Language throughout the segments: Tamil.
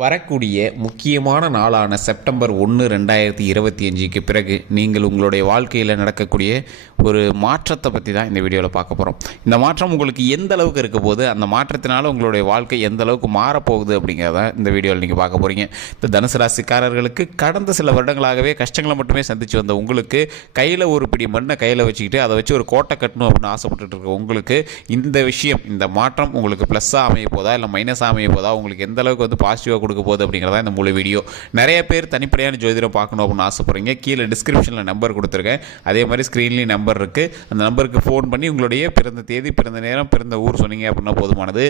வரக்கூடிய முக்கியமான நாளான செப்டம்பர் 1, 2025க்கு பிறகு நீங்கள் உங்களுடைய வாழ்க்கையில் நடக்கக்கூடிய ஒரு மாற்றத்தை பற்றி தான் இந்த வீடியோவில் பார்க்க போகிறோம். இந்த மாற்றம் உங்களுக்கு எந்த அளவுக்கு இருக்க போது, அந்த மாற்றத்தினால உங்களுடைய வாழ்க்கை எந்த அளவுக்கு மாறப்போகுது அப்படிங்கிறத இந்த வீடியோவில் நீங்கள் பார்க்க போகிறீங்க. இந்த தனுசு ராசிக்காரர்களுக்கு கடந்த சில வருடங்களாகவே கஷ்டங்களை மட்டுமே சந்தித்து வந்த உங்களுக்கு, கையில் ஒரு பிடி மண்ணை கையில் வச்சுக்கிட்டு அதை வச்சு ஒரு கோட்டை கட்டணும் அப்படின்னு ஆசைப்பட்டுட்டு இருக்க உங்களுக்கு இந்த விஷயம், இந்த மாற்றம் உங்களுக்கு ப்ளஸ்ஸாக அமைய போதா இல்லை மைனஸாக அமைய போதா, உங்களுக்கு எந்த அளவுக்கு வந்து பாசிட்டிவாக கொடுக்க போகுது அப்படிங்கிறதா இந்த முழு வீடியோ. நிறைய பேர் தனிப்படையான ஜோதிடம் பார்க்கணும் அப்படின்னு ஆசைப்படுறீங்க. கீழே டிஸ்கிரிப்ஷனில் நம்பர் கொடுத்துருக்கேன், அதே மாதிரி ஸ்க்ரீன்லேயும் நம்பர் இருக்குது. அந்த நம்பருக்கு ஃபோன் பண்ணி உங்களுடைய பிறந்த தேதி, பிறந்த நேரம், பிறந்த ஊர் சொன்னீங்க அப்படின்னா போதுமானது.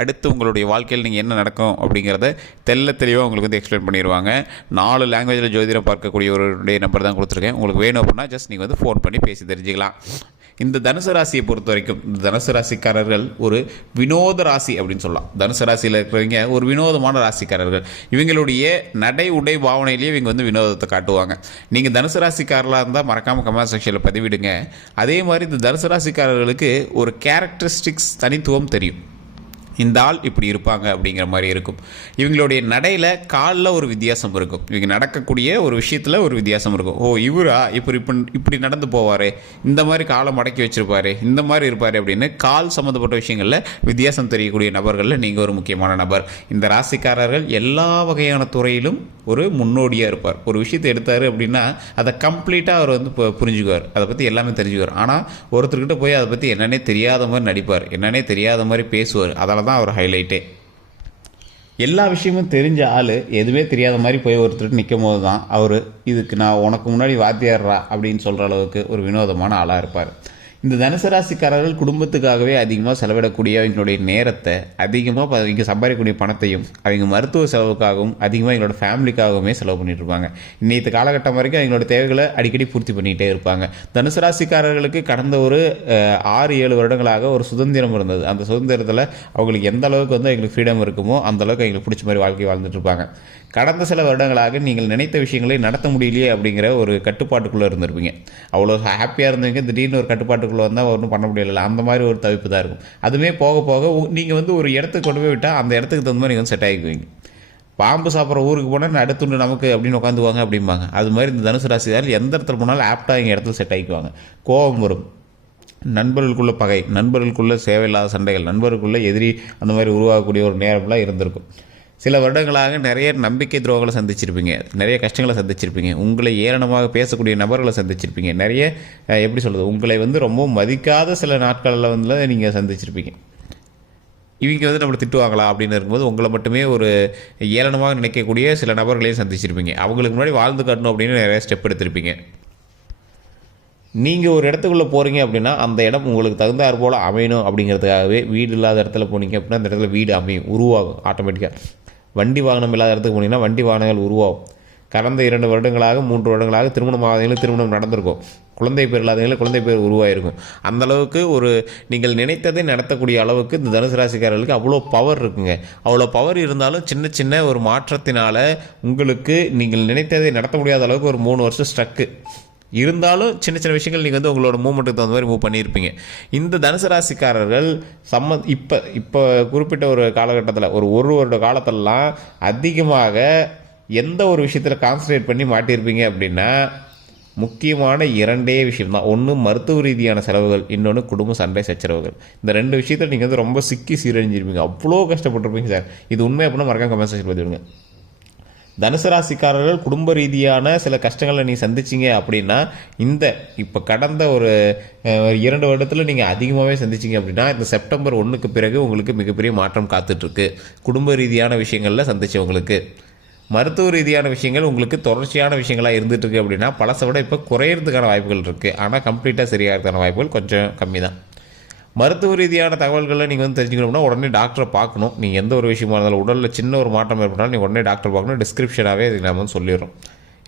அடுத்து உங்களுடைய வாழ்க்கையில் நீங்கள் என்ன நடக்கும் அப்படிங்கிறத தெளிவாக உங்களுக்கு வந்து எக்ஸ்பிளைன் பண்ணிடுவாங்க. 4 லாங்குவேஜில் ஜோதிடம் பார்க்கக்கூடியவருடைய நம்பர் தான் கொடுத்துருக்கேன். உங்களுக்கு வேணும் அப்படின்னா ஜஸ்ட் நீங்கள் வந்து ஃபோன் பண்ணி பேசி தெரிஞ்சுக்கலாம். இந்த தனுசு ராசியை பொறுத்த வரைக்கும் இந்த தனுசு ராசிக்காரர்கள் ஒரு வினோத ராசி அப்படின்னு சொல்லலாம். தனுசு ராசியில் இருக்கிறவங்க ஒரு வினோதமான ராசிக்காரர்கள். இவங்களுடைய நடை உடை பாவனையிலேயே இவங்க வந்து வினோதத்தை காட்டுவாங்க. நீங்கள் தனுசு ராசிக்காரர்களாக இருந்தால் மறக்காமல் கமெண்ட் செக்ஷனில் பதிவிடுங்க. அதே மாதிரி இந்த தனுசு ராசிக்காரர்களுக்கு ஒரு கேரக்டரிஸ்டிக்ஸ் தனித்துவம் தெரியும். இந்த ஆள் இப்படி இருப்பாங்க அப்படிங்கிற மாதிரி இருக்கும். இவங்களுடைய நடையில் காலில் ஒரு வித்தியாசம் இருக்கும். இவங்க நடக்கக்கூடிய ஒரு விஷயத்தில் ஒரு வித்தியாசம் இருக்கும். ஓ இவரா இப்படி நடந்து போவார், இந்த மாதிரி காலை மடக்கி வச்சுருப்பார், இந்த மாதிரி இருப்பார் அப்படின்னு கால் சம்மந்தப்பட்ட விஷயங்களில் வித்தியாசம் தெரியக்கூடிய நபர்களில் நீங்கள் ஒரு முக்கியமான நபர். இந்த ராசிக்காரர்கள் எல்லா வகையான துறையிலும் ஒரு முன்னோடியாக இருப்பார். ஒரு விஷயத்தை எடுத்தார் அப்படின்னா அதை கம்ப்ளீட்டாக அவர் வந்து புரிஞ்சுக்குவார், அதை பற்றி எல்லாமே தெரிஞ்சுக்குவார். ஆனால் ஒருத்தர்கிட்ட போய் அதை பற்றி என்னன்னே தெரியாத மாதிரி நடிப்பார், என்னன்னே தெரியாத மாதிரி பேசுவார். அதனால தான் அவர் ஹைலைட்டே. எல்லா விஷயமும் தெரிஞ்ச ஆள் எதுவுமே தெரியாத மாதிரி போய் ஒருத்தர் நிற்கும் போது தான் அவர் இதுக்கு நான் உனக்கு முன்னாடி வாத்தியாடுறா அப்படின்னு சொல்கிற அளவுக்கு ஒரு வினோதமான ஆளாக இருப்பார். இந்த தனுசு ராசிக்காரர்கள் குடும்பத்துக்காகவே அதிகமாக செலவிடக்கூடிய அவங்களுடைய நேரத்தை, அதிகமாக அவங்க சம்பாதிக்கக்கூடிய பணத்தையும் அவங்க மருத்துவ செலவுக்காகவும் அதிகமாக எங்களோட ஃபேமிலிக்காகவுமே செலவு பண்ணிட்டு இருப்பாங்க. இன்னைக்கு காலகட்டம் வரைக்கும் அவங்களோட தேவைகளை அடிக்கடி பூர்த்தி பண்ணிகிட்டே இருப்பாங்க. தனுசு ராசிக்காரர்களுக்கு கடந்த ஒரு 6-7 வருடங்களாக ஒரு சுதந்திரம் இருந்தது. அந்த சுதந்திரத்தில் அவங்களுக்கு எந்த அளவுக்கு வந்து அவங்களுக்கு ஃப்ரீடம் இருக்குமோ அந்த அளவுக்கு அவங்களுக்கு பிடிச்ச மாதிரி வாழ்க்கை வாழ்ந்துட்டு இருப்பாங்க. கடந்த சில வருடங்களாக நீங்கள் நினைத்த விஷயங்களை நடத்த முடியலையே அப்படிங்கிற ஒரு கட்டுப்பாட்டுக்குள்ளே இருந்திருப்பீங்க. அவ்வளோ ஹாப்பியாக இருந்தவங்க திடீர்னு ஒரு கட்டுப்பாட்டுக்குள்ளே வந்தால் ஒன்றும் பண்ண முடியலை, அந்த மாதிரி ஒரு தவிப்பு தான் இருக்கும். அதுவே போக போக நீங்கள் வந்து ஒரு இடத்துக்கு கொண்டு போய் விட்டால் அந்த இடத்துக்கு தகுந்த மாதிரி நீங்கள் வந்து செட் ஆகிக்குவீங்க. பாம்பு சாப்பிட்ற ஊருக்கு போனால் அடுத்துண்டு நமக்கு அப்படின்னு உட்காந்துவாங்க அப்படிம்பாங்க. அது மாதிரி இந்த தனுசு ராசியார் எந்த இடத்துல போனாலும் ஆப்டாக எங்கள் இடத்துல செட் ஆகிக்குவாங்க. கோபம் வரும், நண்பர்களுக்குள்ள பகை, நண்பர்களுக்குள்ள சேவையில்லாத சண்டைகள், நண்பர்களுக்குள்ள எதிரி, அந்த மாதிரி உருவாகக்கூடிய ஒரு நேரம்லாம் இருந்திருக்கும். சில வருடங்களாக நிறைய நம்பிக்கை துரோகங்களை சந்திச்சிருப்பீங்க, நிறைய கஷ்டங்களை சந்திச்சிருப்பீங்க, உங்களை ஏளனமாக பேசக்கூடிய நபர்களை சந்திச்சிருப்பீங்க, நிறைய எப்படி சொல்கிறது, உங்களை வந்து ரொம்ப மதிக்காத சில நாட்களில் வந்து நீங்கள் சந்திச்சிருப்பீங்க. இவங்க வந்து நம்மளை திட்டுவாங்களா அப்படின்னு இருக்கும்போது உங்களை மட்டுமே ஒரு ஏளனமாக நினைக்கக்கூடிய சில நபர்களையும் சந்திச்சிருப்பீங்க. அவங்களுக்கு முன்னாடி வாழ்ந்து காட்டணும் அப்படின்னு நிறைய ஸ்டெப் எடுத்திருப்பீங்க. நீங்கள் ஒரு இடத்துக்குள்ளே போகிறீங்க அப்படின்னா அந்த இடம் உங்களுக்கு தகுந்தாற் போல் அமையணும் அப்படிங்கிறதுக்காகவே, வீடு இல்லாத இடத்துல போனீங்க அப்படின்னா அந்த இடத்துல வீடு அமையும், உருவாகும் ஆட்டோமேட்டிக்காக. வண்டி வாகனம் இல்லாத இடத்துக்கு போனீங்கன்னா வண்டி வாகனங்கள் உருவாகும். கடந்த 2 வருடங்களாக 3 வருடங்களாக திருமணம் ஆகாதவங்களுக்கு திருமணம் நடந்திருக்கும், குழந்தை பேர் இல்லாதவங்களுக்கு குழந்தை பேர் உருவாயிருக்கும். அந்தளவுக்கு ஒரு நீங்கள் நினைத்ததை நடத்தக்கூடிய அளவுக்கு இந்த தனுசு ராசிக்காரர்களுக்கு அவ்வளோ பவர் இருக்குங்க. அவ்வளோ பவர் இருந்தாலும் சின்ன சின்ன ஒரு மாற்றத்தினால உங்களுக்கு நீங்கள் நினைத்ததை நடத்த முடியாத அளவுக்கு ஒரு 3 வருஷம் ஸ்ட்ரக்கு இருந்தாலும் சின்ன சின்ன விஷயங்கள் நீங்கள் வந்து உங்களோட மூவ்மெண்ட்டுக்கு தகுந்த மாதிரி மூவ் பண்ணியிருப்பீங்க. இந்த தனுசு ராசிக்காரர்கள் இப்போ குறிப்பிட்ட ஒரு காலகட்டத்தில் ஒரு வருட காலத்திலலாம் அதிகமாக எந்த ஒரு விஷயத்தில் கான்சன்ட்ரேட் பண்ணி மாட்டியிருப்பீங்க அப்படின்னா முக்கியமான 2 விஷயம் தான். ஒன்று மருத்துவ ரீதியான செலவுகள், இன்னொன்று குடும்ப சண்டை சச்சரவுகள். இந்த 2 விஷயத்தில் நீங்கள் வந்து ரொம்ப சிக்கி சீரழிஞ்சிருப்பீங்க, அவ்வளோ கஷ்டப்பட்டுருப்பீங்க சார். இது உண்மை அப்படின்னா மறக்காம கமெண்ட் செக்ஷன் பதிவிடுங்க. தனுசு ராசிக்காரர்கள் குடும்ப ரீதியான சில கஷ்டங்களை நீ சந்திச்சிங்க அப்படின்னா இப்போ கடந்த ஒரு 2 வருடத்தில் நீங்கள் அதிகமாகவே சந்திச்சிங்க அப்படின்னா இந்த செப்டம்பர் 1க்கு பிறகு உங்களுக்கு மிகப்பெரிய மாற்றம் காத்துட்ருக்கு. குடும்ப ரீதியான விஷயங்களில் சந்திச்சவங்களுக்கு, மருத்துவ ரீதியான விஷயங்கள் உங்களுக்கு தொடர்ச்சியான விஷயங்களாக இருந்துகிட்ருக்கு அப்படின்னா பழசை விட இப்போ குறையிறதுக்கான வாய்ப்புகள் இருக்குது. ஆனால் கம்ப்ளீட்டாக சரியாகிறதுக்கான வாய்ப்புகள் கொஞ்சம் கம்மி தான். மருத்துவ ரீதியான தகவல்களை நீங்கள் வந்து தெரிஞ்சுக்கணும்னா உடனே டாக்டரை பார்க்கணும். நீங்கள் எந்த ஒரு விஷயமா இருந்தாலும் உடலில் சின்ன ஒரு மாற்றம் ஏற்பட்டாலும் நீங்கள் உடனே டாக்டர் பார்க்கணும். டிஸ்கிரிப்ஷனாகவே இதுக்கு நம்ம வந்து சொல்லிடுறோம்.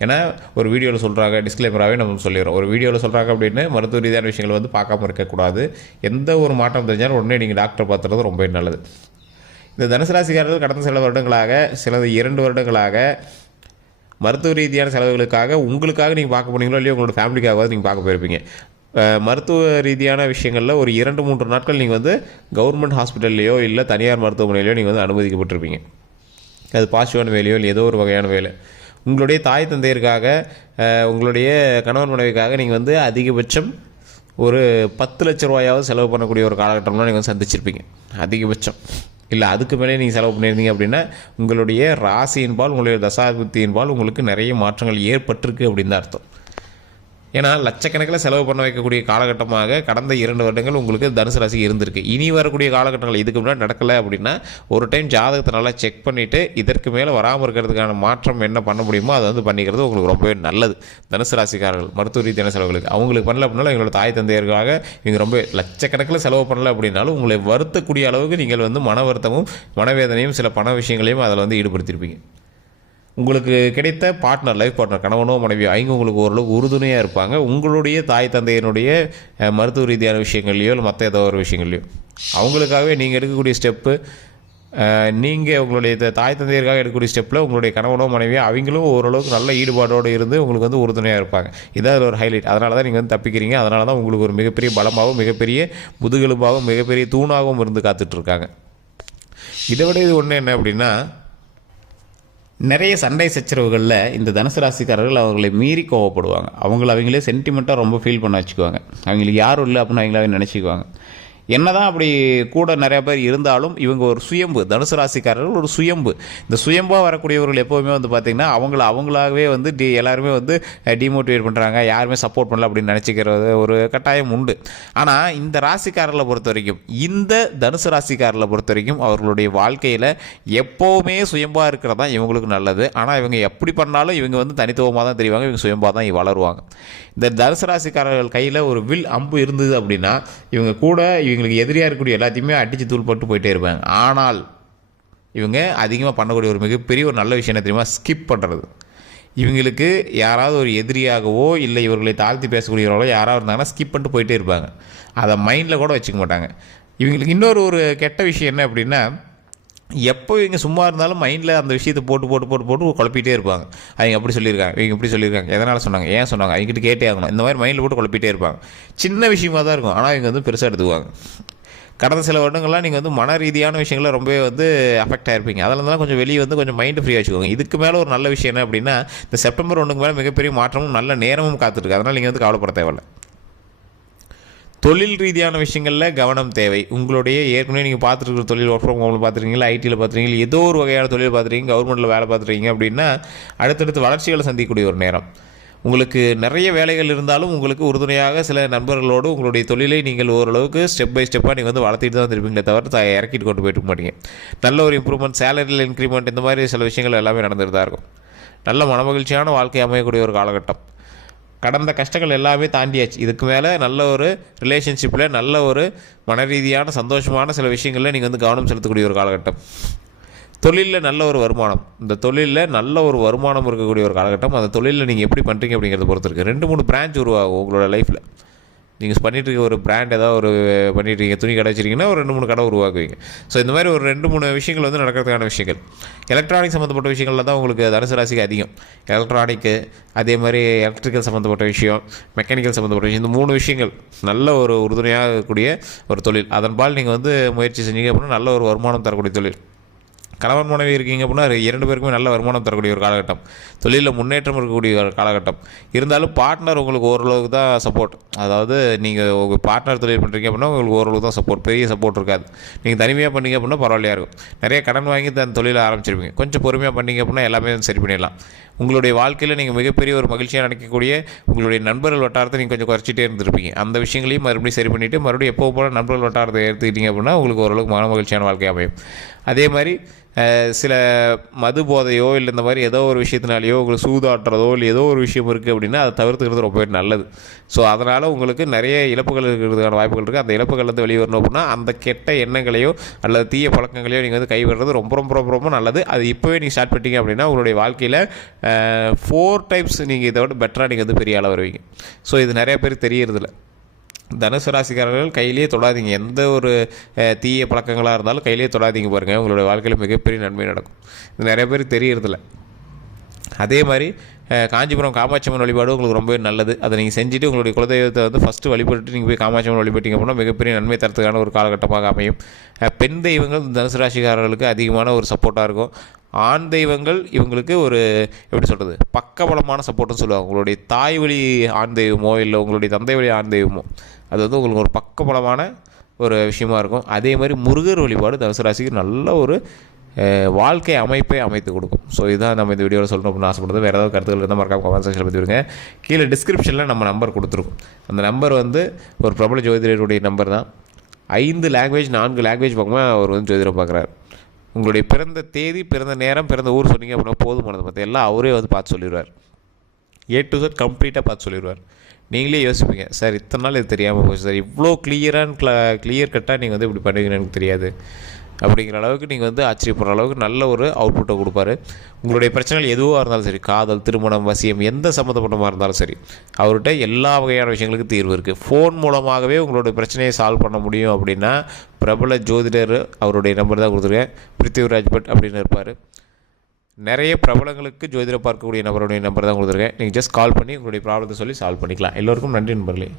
ஏன்னா ஒரு வீடியோவில் சொல்கிறாங்க, டிஸ்க்ளைமராகவே நம்ம சொல்லிடுறோம். ஒரு வீடியோவில் சொல்கிறாங்க அப்படின்னு மருத்துவ ரீதியான விஷயங்களை வந்து பார்க்காம இருக்கக்கூடாது. எந்த ஒரு மாற்றம் தெரிஞ்சாலும் உடனே நீங்கள் டாக்டரை பார்த்துறது ரொம்ப நல்லது. இந்த தனுசு ராசிக்காரர்கள் கடந்த சில வருடங்களாக 2 வருடங்களாக மருத்துவ ரீதியான செலவுகளுக்காக உங்களுக்காக நீங்கள் பார்க்க போனீங்களோ இல்லையோ உங்களோட ஃபேமிலிக்காக நீங்கள் பார்க்க போயிருப்பீங்க. மருத்துவ ரீதியான விஷயங்களில் ஒரு 2-3 நாட்கள் நீங்கள் வந்து கவர்மெண்ட் ஹாஸ்பிட்டல்லையோ இல்லை தனியார் மருத்துவமனையிலையோ நீங்கள் வந்து அனுமதிக்கப்பட்டிருப்பீங்க. அது பாசிட்டிவான வேலையோ இல்லை ஏதோ ஒரு வகையான வேலை. உங்களுடைய தாய் தந்தையருக்காக உங்களுடைய கணவன் மனைவிக்காக நீங்கள் வந்து அதிகபட்சம் ஒரு 10 லட்ச ரூபாயாவது செலவு பண்ணக்கூடிய ஒரு காலகட்டம்லாம் நீங்கள் வந்து சந்திச்சிருப்பீங்க அதிகபட்சம். இல்லை அதுக்கு மேலே நீங்கள் செலவு பண்ணியிருந்தீங்க அப்படின்னா உங்களுடைய ராசியின்பால் உங்களுடைய தசாபுத்தியின்பால் உங்களுக்கு நிறைய மாற்றங்கள் ஏற்பட்டிருக்கு அப்படின்னு தான் அர்த்தம். ஏன்னா லட்சக்கணக்கில் செலவு பண்ண வைக்கக்கூடிய காலகட்டமாக கடந்த 2 வருடங்கள் உங்களுக்கு தனுசு ராசி இருந்திருக்கு. இனி வரக்கூடிய காலகட்டங்கள் இதுக்கு முன்னாடி நடக்கலை அப்படின்னா ஒரு டைம் ஜாதகத்தை நல்லா செக் பண்ணிவிட்டு இதற்கு மேலே வராமல் இருக்கிறதுக்கான மாற்றம் என்ன பண்ண முடியுமோ அதை வந்து பண்ணிக்கிறது உங்களுக்கு ரொம்பவே நல்லது. தனுசு ராசிக்காரர்கள் மருத்துவ ரீதியான செலவுகளுக்கு அவங்களுக்கு பண்ணல அப்படின்னாலும் எங்களோட தாய் தந்தையருக்காக நீங்கள் ரொம்ப லட்சக்கணக்கில் செலவு பண்ணல அப்படின்னாலும் உங்களை வருத்தக்கூடிய அளவுக்கு நீங்கள் வந்து மன வருத்தமும் மனவேதனையும் சில பண விஷயங்களையும் அதில் வந்து ஈடுபடுத்தியிருப்பீங்க. உங்களுக்கு கிடைத்த பார்ட்னர், லைஃப் பார்ட்னர், கணவனோ மனைவியோ அவங்க உங்களுக்கு ஓரளவுக்கு உறுதுணையாக இருப்பாங்க. உங்களுடைய தாய் தந்தையினுடைய மருத்துவ ரீதியான விஷயங்கள்லையோ இல்லை மற்ற ஏதோ ஒரு விஷயங்கள்லையோ அவங்களுக்காகவே நீங்கள் எடுக்கக்கூடிய ஸ்டெப்பு, நீங்கள் உங்களுடைய தாய் தந்தையருக்காக எடுக்கக்கூடிய ஸ்டெப்பில் உங்களுடைய கணவனோ மனைவியோ அவங்களும் ஓரளவுக்கு நல்ல ஈடுபாடோடு இருந்து உங்களுக்கு வந்து உறுதுணையாக இருப்பாங்க. இதான் ஒரு ஹைலைட். அதனால தான் நீங்கள் வந்து தப்பிக்கிறீங்க. அதனால தான் உங்களுக்கு ஒரு மிகப்பெரிய பலமாகவும் மிகப்பெரிய முதுகெலும்பாகவும் மிகப்பெரிய தூணாகவும் இருந்து காத்துட்ருக்காங்க. இதை விட இது ஒன்று என்ன அப்படின்னா, நிறைய சண்டை சச்சரவுகளில் இந்த தனுசு ராசிக்காரர்கள் அவங்களை மீறி கோவப்படுவாங்க. அவங்களே சென்டிமெண்ட்டாக ரொம்ப ஃபீல் பண்ண வச்சுக்குவாங்க. அவங்களுக்கு யாரும் இல்லை அப்படின்னு அவங்களாவே நினச்சிக்குவாங்க. என்னதான் அப்படி கூட நிறைய பேர் இருந்தாலும் இவங்க ஒரு சுயம்பு. தனுசு ராசிக்காரர்கள் ஒரு சுயம்பு. இந்த சுயம்பாக வரக்கூடியவர்கள் எப்போவுமே வந்து பார்த்திங்கன்னா அவங்களாகவே வந்து எல்லாருமே வந்து டிமோட்டிவேட் பண்ணுறாங்க, யாருமே சப்போர்ட் பண்ணல அப்படின்னு நினச்சிக்கிறது ஒரு கட்டாயம் உண்டு. ஆனால் இந்த ராசிக்காரர்களை பொறுத்த வரைக்கும், இந்த தனுசு ராசிக்காரர்களை பொறுத்த வரைக்கும் அவர்களுடைய வாழ்க்கையில் எப்போவுமே சுயம்பாக இருக்கிறது தான் இவங்களுக்கு நல்லது. ஆனால் இவங்க எப்படி பண்ணாலும் இவங்க வந்து தனித்துவமாக தான் தெரிவாங்க, இவங்க சுயம்பாக தான் வளருவாங்க. இந்த தனுசு ராசிக்காரர்கள் கையில் ஒரு வில் அம்பு இருந்தது அப்படின்னா இவங்க கூட இவங்களுக்கு எதிரியாக இருக்கக்கூடிய எல்லாத்தையுமே அடித்து தூள் போட்டு போயிட்டே இருப்பாங்க. ஆனால் இவங்க அதிகமாக பண்ணக்கூடிய ஒரு மிகப்பெரிய ஒரு நல்ல விஷயம் என்ன தெரியுமா? ஸ்கிப் பண்ணுறது. இவங்களுக்கு யாராவது ஒரு எதிரியாகவோ இல்லை இவர்களை தாழ்த்தி பேசக்கூடியவர்களோ யாராவது இருந்தாங்கன்னா ஸ்கிப் பண்ணிட்டு போயிட்டே இருப்பாங்க. அதை மைண்டில் கூட வச்சுக்க மாட்டாங்க. இவங்களுக்கு இன்னொரு கெட்ட விஷயம் என்ன அப்படின்னா, எப்போ இவங்க சும்மா இருந்தாலும் மைண்டில் அந்த விஷயத்தை போட்டு குழப்பிட்டே இருப்பாங்க. அவங்க அப்படி சொல்லியிருக்காங்க, இவங்க இப்படி சொல்லியிருக்காங்க, எதனால் சொன்னாங்க, ஏன் சொன்னாங்க, அவங்ககிட்ட கேட்டே ஆகணும். இந்த மாதிரி மைண்டில் போட்டு குழப்பிட்டே இருப்பாங்க. சின்ன விஷயமாக தான் இருக்கும், ஆனால் இவங்க வந்து பெருசாக எடுத்துக்குவாங்க. கடந்த சில வருடங்கள்லாம் நீங்கள் வந்து மன ரீதியான விஷயங்கள ரொம்பவே வந்து அஃபெக்ட் ஆகிருப்பீங்க. அதில் இருந்தாலும் கொஞ்சம் வெளியே வந்து கொஞ்சம் மைண்டு ஃப்ரீயாக வச்சுக்கோங்க. இதுக்கு மேலே ஒரு நல்ல விஷயம் என்ன அப்படின்னா, இந்த செப்டம்பர் 1க்கு மேலே மிகப்பெரிய மாற்றமும் நல்ல நேரமும் காத்துருக்கு. அதனால் நீங்கள் வந்து கவலைப்பட தேவையில்லை. தொழில் ரீதியான விஷயங்களில் கவனம் தேவை. உங்களுடைய ஏற்கனவே நீங்கள் பார்த்துருக்குற தொழில், ஒர்க் ஃப்ரம் ஹோமில் பார்த்துருக்கீங்களா, ஐடியில் பார்த்துருக்கீங்களா, ஏதோ ஒரு வகையான தொழில் பார்த்துருக்கீங்க, கவர்மெண்ட்டில் வேலை பார்த்துருக்கீங்க அப்படின்னா அடுத்தடுத்து வளர்ச்சிகளை சந்திக்கக்கூடிய ஒரு நேரம். உங்களுக்கு நிறைய வேலைகள் இருந்தாலும் உங்களுக்கு உறுதுணையாக சில நண்பர்களோடு உங்களுடைய தொழிலை நீங்கள் ஓரளவுக்கு ஸ்டெப் பை ஸ்டெப்பாக நீங்கள் வந்து வளர்த்திட்டு தான் வந்துருப்பீங்களே தவிர இறக்கிட்டு கொண்டு போயிட்டு மாட்டீங்க. நல்ல ஒரு இம்ப்ரூவ்மெண்ட், சேலரியில் இன்க்ரிமெண்ட், இந்த மாதிரி சில விஷயங்கள் எல்லாமே நடந்துட்டு தான் இருக்கும். நல்ல மனமகிழ்ச்சியான வாழ்க்கை அமையக்கூடிய ஒரு காலகட்டம். கடந்த கஷ்டங்கள் எல்லாமே தாண்டியாச்சு. இதுக்கு மேலே நல்ல ஒரு ரிலேஷன்ஷிப்பில் நல்ல ஒரு மன ரீதியான சந்தோஷமான சில விஷயங்களில் நீங்கள் வந்து கவனம் செலுத்தக்கூடிய ஒரு காலகட்டம். தொழிலில் நல்ல ஒரு வருமானம், இந்த தொழிலில் நல்ல ஒரு வருமானம் இருக்கக்கூடிய ஒரு காலகட்டம். அந்த தொழிலில் நீங்கள் எப்படி பண்ணுறீங்க அப்படிங்கிறத பொறுத்து இருக்குது. 2-3 பிரான்ச் உருவாகும் உங்களோட லைஃப்பில். நீங்கள் பண்ணிட்டு இருக்க ஒரு பிராண்ட் ஏதாவது ஒரு பண்ணிட்டுருக்கீங்க, துணி கடை வச்சிருக்கீங்கன்னா ஒரு 2-3 கடை உருவாக்குவீங்க. ஸோ இந்த மாதிரி ஒரு 2-3 விஷயங்கள் வந்து நடக்கிறதுக்கான விஷயங்கள். எலக்ட்ரானிக் சம்மந்தப்பட்ட விஷயங்களில் தான் உங்களுக்கு தனுசு ராசிக்கு அதிகம். எலக்ட்ரானிக்கு, அதே மாதிரி எலக்ட்ரிக்கல் சம்மந்தப்பட்ட விஷயம், மெக்கானிக்கல் சம்மந்தப்பட்ட விஷயம், இந்த 3 விஷயங்கள் நல்ல ஒரு உறுதுணையாக இருக்கக்கூடிய ஒரு தொழில். அதன்பால் நீங்கள் வந்து முயற்சி செஞ்சீங்க அப்படின்னா நல்ல ஒரு வருமானம் தரக்கூடிய தொழில். கணவன் மனைவி இருக்கீங்க அப்படின்னா 2 பேருக்குமே நல்ல வருமானம் தரக்கூடிய ஒரு காலகட்டம். தொழிலில் முன்னேற்றம் இருக்கக்கூடிய ஒரு காலகட்டம். இருந்தாலும் பார்ட்னர் உங்களுக்கு ஓரளவுக்கு தான் சப்போர்ட். அதாவது நீங்கள் உங்கள் பார்ட்னர் தொழில் பண்ணுறீங்க அப்படின்னா உங்களுக்கு ஓரளவுக்கு தான் சப்போர்ட், பெரிய சப்போர்ட் இருக்காது. நீங்கள் தனிமையாக பண்ணீங்க அப்படின்னா பரவாயில்லையா இருக்கும். நிறைய கடன் வாங்கி அந்த தொழிலை ஆரம்பிச்சிருப்பீங்க. கொஞ்சம் பொறுமையாக பண்ணீங்க அப்படின்னா எல்லாமே சரி பண்ணிடலாம். உங்களுடைய வாழ்க்கையில் நீங்கள் மிகப்பெரிய ஒரு மகிழ்ச்சியாக நினைக்கக்கூடிய உங்களுடைய நண்பர்கள் வட்டாரத்தை நீங்கள் கொஞ்சம் குறைச்சிட்டே இருந்திருப்பீங்க. அந்த விஷயங்களையும் மறுபடியும் சரி பண்ணிவிட்டு மறுபடியும் எப்போ போல நண்பர்கள் வட்டாரத்தை எடுத்துக்கிட்டீங்க அப்படின்னா உங்களுக்கு ஓரளவுக்கு மன மகிழ்ச்சியான வாழ்க்கை அமையும். அதே மாதிரி சில மது போதையோ இல்லை இந்த மாதிரி ஏதோ ஒரு விஷயத்தினாலேயோ உங்களுக்கு சூதாட்டுறதோ இல்லை ஏதோ ஒரு விஷயம் இருக்குது அப்படின்னா அதை தவிர்த்துக்கிறது ரொம்பவே நல்லது. ஸோ அதனால் உங்களுக்கு நிறைய இழப்புகள் இருக்கிறதுக்கான வாய்ப்புகள் இருக்குது. அந்த இழப்புகள்லேருந்து வெளியே வரணும் அப்படின்னா அந்த கெட்ட எண்ணங்களையோ அல்லது தீய பழக்கங்களையோ நீங்கள் வந்து கைவிடுறது ரொம்ப ரொம்ப ரொம்ப ரொம்ப நல்லது. அது இப்போவே நீங்கள் ஸ்டார்ட் பண்ணிட்டீங்க அப்படின்னா உங்களுடைய வாழ்க்கையில் 4 டைம்ஸ் நீங்கள் இதை விட பெட்டராக நீங்கள் வந்து பெரிய ஆளாக வருவீங்க. ஸோ இது நிறைய பேருக்கு தெரியறதில்ல. தனுசு ராசிக்காரர்கள் கையிலேயே தொடாதீங்க. எந்த ஒரு தீய பழக்கங்களாக இருந்தாலும் கையிலேயே தொடாதீங்க பாருங்கள், உங்களுடைய வாழ்க்கையில் மிகப்பெரிய நன்மை நடக்கும். இது நிறைய பேருக்கு தெரியறதில்ல. அதே மாதிரி காஞ்சிபுரம் காமாட்சி அம்மன் வழிபாடு உங்களுக்கு ரொம்பவே நல்லது. அதை நீங்கள் செஞ்சுட்டு உங்களுடைய குலதெய்வத்தை வந்து ஃபஸ்ட்டு வழிபட்டு நீங்கள் போய் காமாட்சி அம்மன் வழிபட்டிங்க அப்படின்னா மிகப்பெரிய நன்மை தரத்துக்கான ஒரு காலகட்டமாக அமையும். பெண் தெய்வங்கள் தனுசு ராசிக்காரர்களுக்கு அதிகமான ஒரு சப்போர்ட்டாக இருக்கும். ஆண் தெய்வங்கள் இவங்களுக்கு ஒரு எப்படி சொல்கிறது பக்கபலமான சப்போர்ட்னு சொல்லுவாங்க. உங்களுடைய தாய் வழி ஆண் தெய்வமோ இல்லை உங்களுடைய தந்தை வழி ஆண் தெய்வமோ அது வந்து உங்களுக்கு ஒரு பக்கபலமான ஒரு விஷயமா இருக்கும். அதே மாதிரி முருகர் வழிபாடு தனுசு ராசிக்கு நல்ல ஒரு வாழ்க்கை அமைப்பை அமைத்து கொடுக்கும். ஸோ இதுதான் நம்ம இந்த வீடியோவில் சொல்லணும் அப்படின்னு ஆசைப்படுறது. வேறு ஏதாவது கருத்துக்கள் இருந்தால் மறக்காம கமெண்ட் செக்ஷனில் பற்றி விடுங்க. கீழே டிஸ்கிரிப்ஷனில் நம்ம நம்பர் கொடுத்துருக்கோம். அந்த நம்பர் வந்து ஒரு பிரபல ஜோதிடருடைய நம்பர் தான். 4 லாங்குவேஜ் பக்கமாக அவர் வந்து ஜோதிடம் பார்க்குறாரு. உங்களுடைய பிறந்த தேதி, பிறந்த நேரம், பிறந்த ஊர் சொன்னீங்க அப்படின்னா போதுமானது. மற்ற எல்லாம் அவரே வந்து பார்த்து சொல்லிடுவார். A to Z கம்ப்ளீட்டாக பார்த்து சொல்லிடுவார். நீங்களே யோசிப்பீங்க, சார் இத்தனை நாள் இது தெரியாமல் போச்சு சார், இவ்வளோ கிளியர் கட்டாக நீங்கள் வந்து இப்படி பண்ணுவீங்கன்னு எனக்கு தெரியாது அப்படிங்கிற அளவுக்கு நீங்கள் வந்து ஆச்சரியப்படுற அளவுக்கு நல்ல ஒரு அவுட்புட்டை கொடுப்பாரு. உங்களுடைய பிரச்சனைகள் எதுவாக இருந்தாலும் சரி, காதல், திருமணம், வசியம், எந்த சம்மந்தப்பட்டமாக இருந்தாலும் சரி, அவர்கிட்ட எல்லா வகையான விஷயங்களுக்கும் தீர்வு இருக்குது. ஃபோன் மூலமாகவே உங்களுடைய பிரச்சனையை சால்வ் பண்ண முடியும் அப்படின்னா பிரபல ஜோதிடர் அவருடைய நம்பர் தான் கொடுத்துருக்கேன். பிருத்திவிராஜ் பட் அப்படின்னு இருப்பார். நிறைய பிரபலங்களுக்கு ஜோதிடம் பார்க்கக்கூடிய நபருடைய நம்பர் தான் கொடுத்துருக்கேன். நீங்கள் ஜஸ்ட் கால் பண்ணி உங்களுடைய ப்ராப்ளத்தை சொல்லி சால்வ் பண்ணிக்கலாம். எல்லோருக்கும் நன்றி நண்பர்களே.